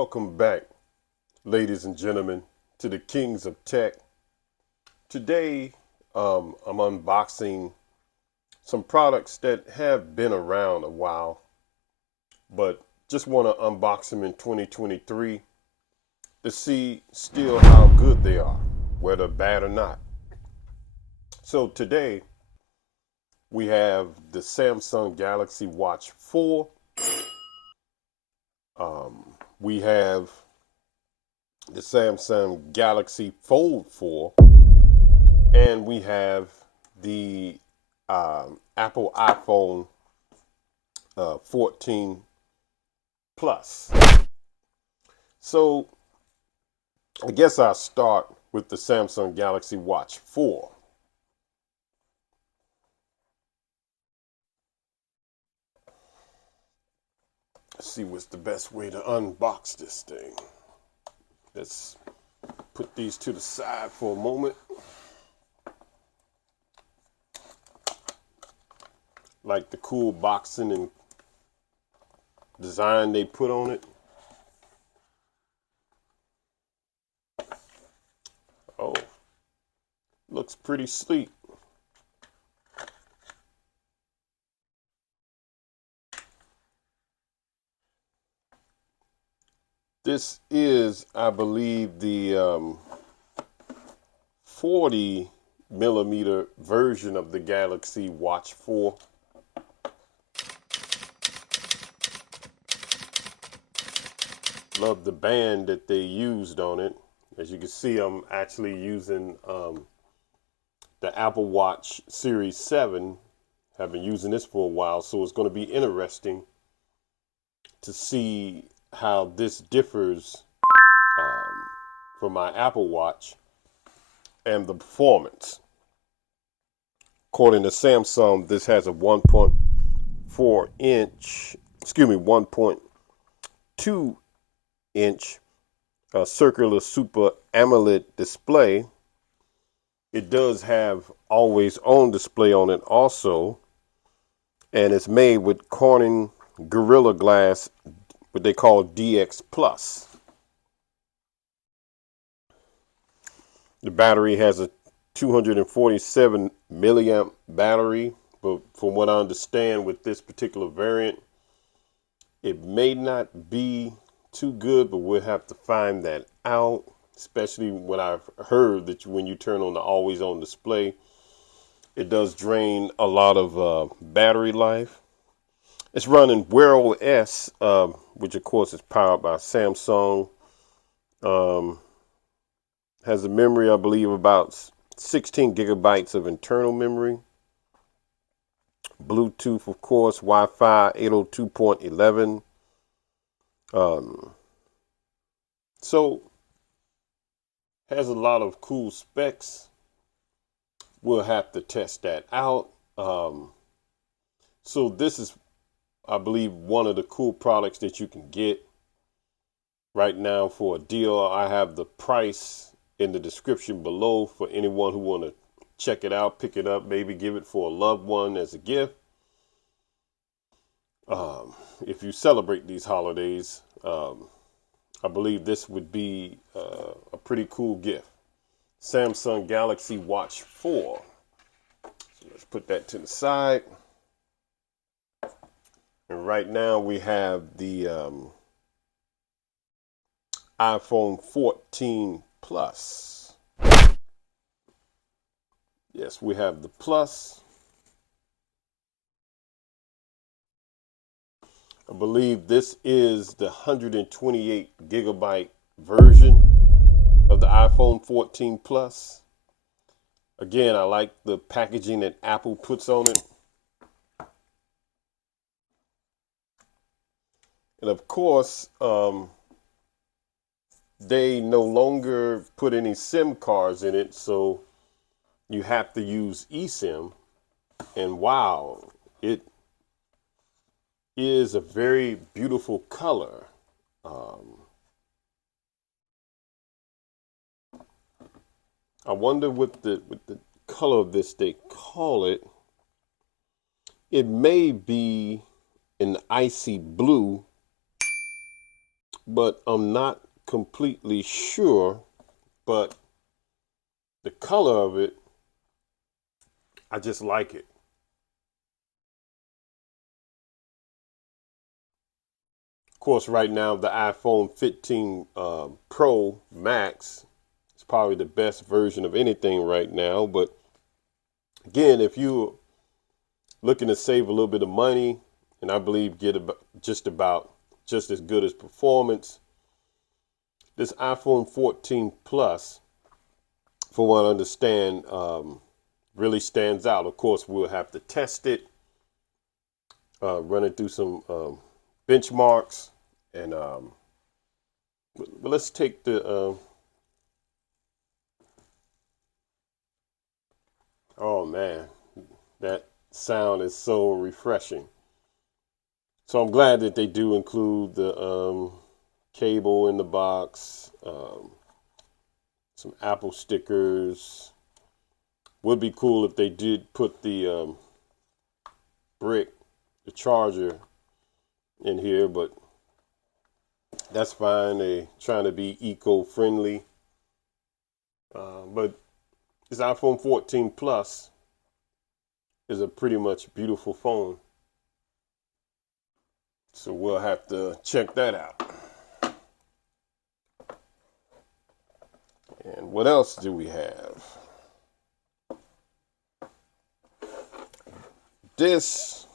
Welcome back, ladies and gentlemen, to the Kings of Tech. Today, I'm unboxing some products that have been around a while, but just want to unbox them in 2023 to see still how good they are, whether bad or not. So today, we have the Samsung Galaxy Watch 4. We have the Samsung Galaxy Fold 4, and we have the Apple iPhone 14 Plus. So I guess I'll start with the Samsung Galaxy Watch 4. Let's see what's the best way to unbox this thing. Let's put these to the side for a moment. Like the cool boxing and design they put on it. Oh, looks pretty sleek. This is, I believe, the 40 millimeter version of the Galaxy Watch 4. Love the band that they used on it. As you can see, I'm actually using the Apple Watch Series 7. I've been using this for a while, so it's going to be interesting to see how this differs from my Apple Watch and the performance. According to Samsung, this has a 1.2 inch circular super AMOLED display. It does have always on display on it also, and it's made with Corning Gorilla Glass, what they call DX Plus. The battery has a 247 milliamp battery, but from what I understand with this particular variant, it may not be too good, but we'll have to find that out, especially when I've heard that when you turn on the always on display, it does drain a lot of battery life. It's running Wear OS, which of course is powered by Samsung. Has a memory, I believe, about 16 gigabytes of internal memory. Bluetooth, of course, Wi-Fi 802.11. So has a lot of cool specs. We'll have to test that out. So this is, I believe, one of the cool products that you can get right now for a deal. I have the price in the description below for anyone who want to check it out, pick it up, maybe give it for a loved one as a gift. If you celebrate these holidays, I believe this would be a pretty cool gift. Samsung Galaxy Watch 4. So let's put that to the side. And right now we have the iPhone 14 Plus. Yes, we have the Plus. I believe this is the 128 gigabyte version of the iPhone 14 Plus. Again, I like the packaging that Apple puts on it. And of course, they no longer put any SIM cards in it, so you have to use eSIM. And wow, it is a very beautiful color. I wonder what the color of this they call it. It may be an icy blue, but I'm not completely sure. But the color of it, I just like it. Of course, right now the iPhone 15 Pro Max is probably the best version of anything right now. But again, if you're looking to save a little bit of money, and I believe get about just as good as performance, this iPhone 14 Plus, for what I understand, really stands out. Of course, we'll have to test it, run it through some benchmarks, and but let's take the oh man, that sound is so refreshing. So I'm glad that they do include the cable in the box, some Apple stickers. Would be cool if they did put the brick, the charger in here, but that's fine. They trying to be eco-friendly. But this iPhone 14 Plus is a pretty much beautiful phone. So we'll have to check that out. And what else do we have? This,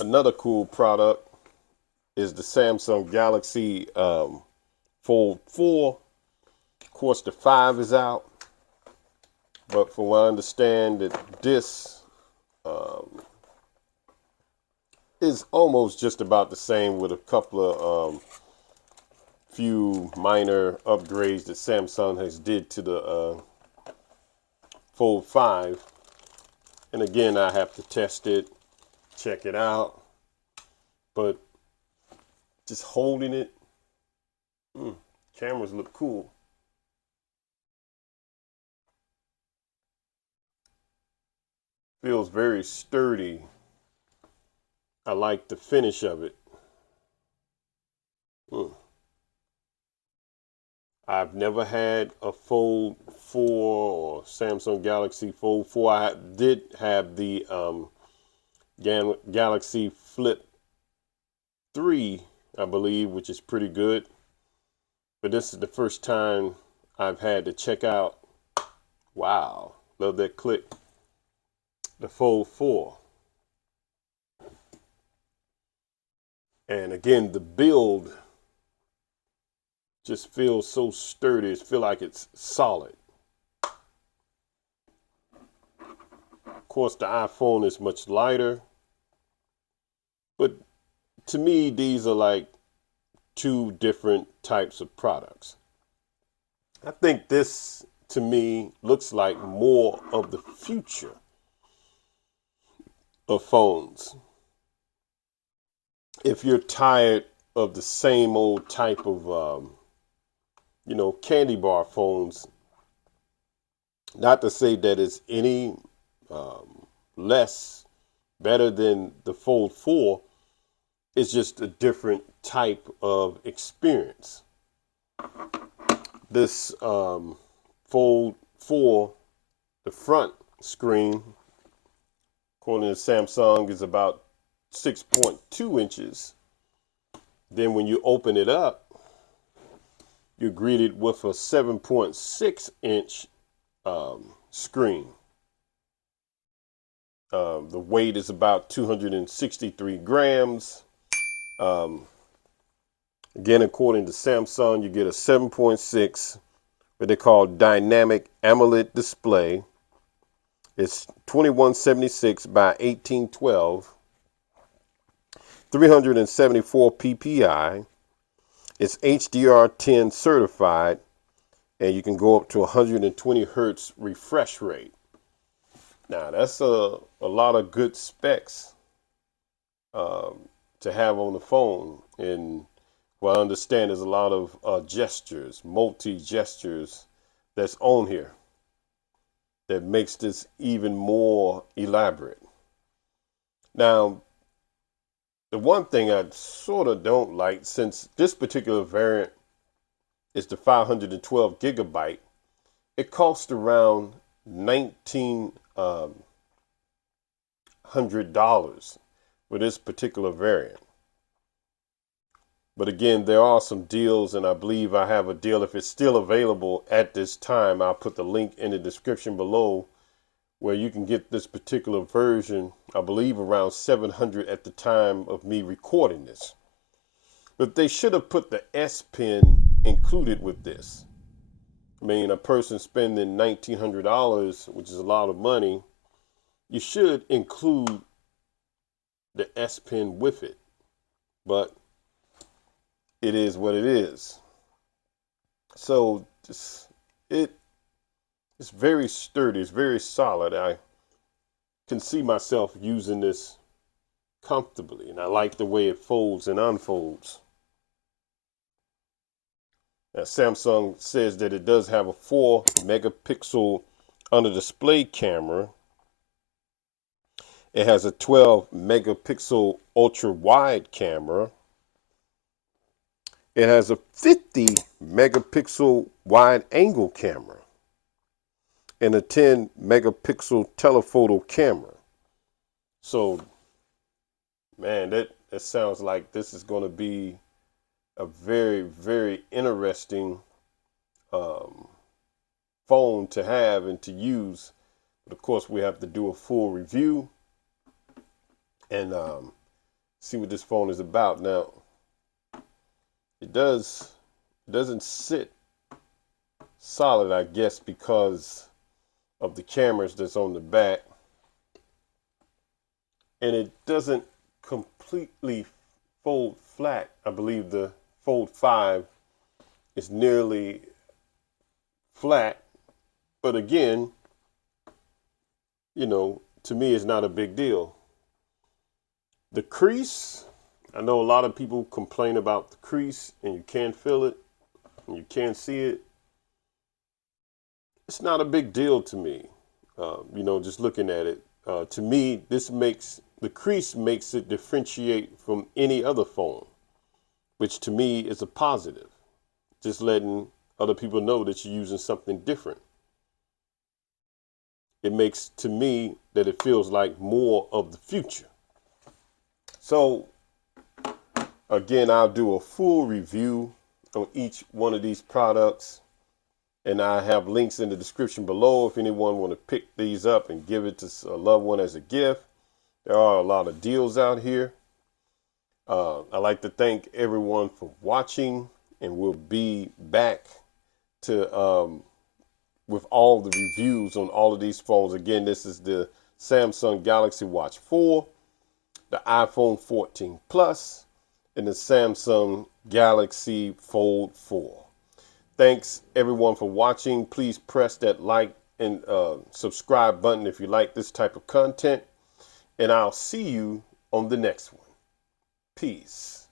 another cool product, is the Samsung Galaxy Fold 4. Of course, the 5 is out. But from what I understand, that this is almost just about the same, with a couple of few minor upgrades that Samsung has did to the Fold 5. And again, I have to test it, check it out. But just holding it, cameras look cool. Feels very sturdy. I like the finish of it. I've never had a Fold 4 or Samsung Galaxy Fold 4. I did have the Galaxy Flip 3, I believe, which is pretty good. But this is the first time I've had to check out, wow, love that click, the Fold 4. And again, the build just feels so sturdy. It feels like it's solid. Of course, the iPhone is much lighter. But to me, these are like two different types of products. I think this, to me, looks like more of the future of phones. If you're tired of the same old type of, candy bar phones, not to say that it's any less better than the Fold 4, it's just a different type of experience. This Fold 4, the front screen, according to Samsung, is about 6.2 inches. Then when you open it up, you're greeted with a 7.6 inch screen. The weight is about 263 grams. Again, according to Samsung, you get a 7.6, what they call dynamic AMOLED display. It's 2176 by 1812, 374 ppi. It's HDR10 certified, and you can go up to 120 hertz refresh rate. Now, that's a lot of good specs to have on the phone. And what I understand is a lot of gestures, multi-gestures that's on here that makes this even more elaborate. Now, The one thing I sort of don't like, since this particular variant is the 512 gigabyte, it costs around $1,900 for this particular variant. But again, there are some deals, and I believe I have a deal. If it's still available at this time, I'll put the link in the description below where you can get this particular version, I believe around $700 at the time of me recording this. But they should have put the S Pen included with this. I mean, a person spending $1,900, which is a lot of money, you should include the S Pen with it. But it is what it is. So it's very sturdy, it's very solid. I can see myself using this comfortably, and I like the way it folds and unfolds. Now, Samsung says that it does have a 4 megapixel under display camera. It has a 12 megapixel ultra wide camera. It has a 50 megapixel wide angle camera and a 10 megapixel telephoto camera. So, man, that sounds like this is going to be a very, very interesting phone to have and to use. But of course, we have to do a full review and see what this phone is about. Now, it doesn't sit solid, I guess, because of the cameras that's on the back, and it doesn't completely fold flat. I believe the Fold 5 is nearly flat, but again, you know, to me, it's not a big deal. The crease, I know a lot of people complain about the crease and you can't feel it and you can't see it. It's not a big deal to me, you know, just looking at it. To me, the crease makes it differentiate from any other phone, which to me is a positive. Just letting other people know that you're using something different. It makes to me that it feels like more of the future. So again, I'll do a full review on each one of these products, and I have links in the description below if anyone want to pick these up and give it to a loved one as a gift. There are a lot of deals out here. I'd like to thank everyone for watching, and we'll be back to with all the reviews on all of these phones. Again, this is the Samsung Galaxy Watch 4, the iPhone 14 Plus, and the Samsung Galaxy Fold 4. Thanks everyone for watching. Please press that like and subscribe button if you like this type of content, and I'll see you on the next one. Peace.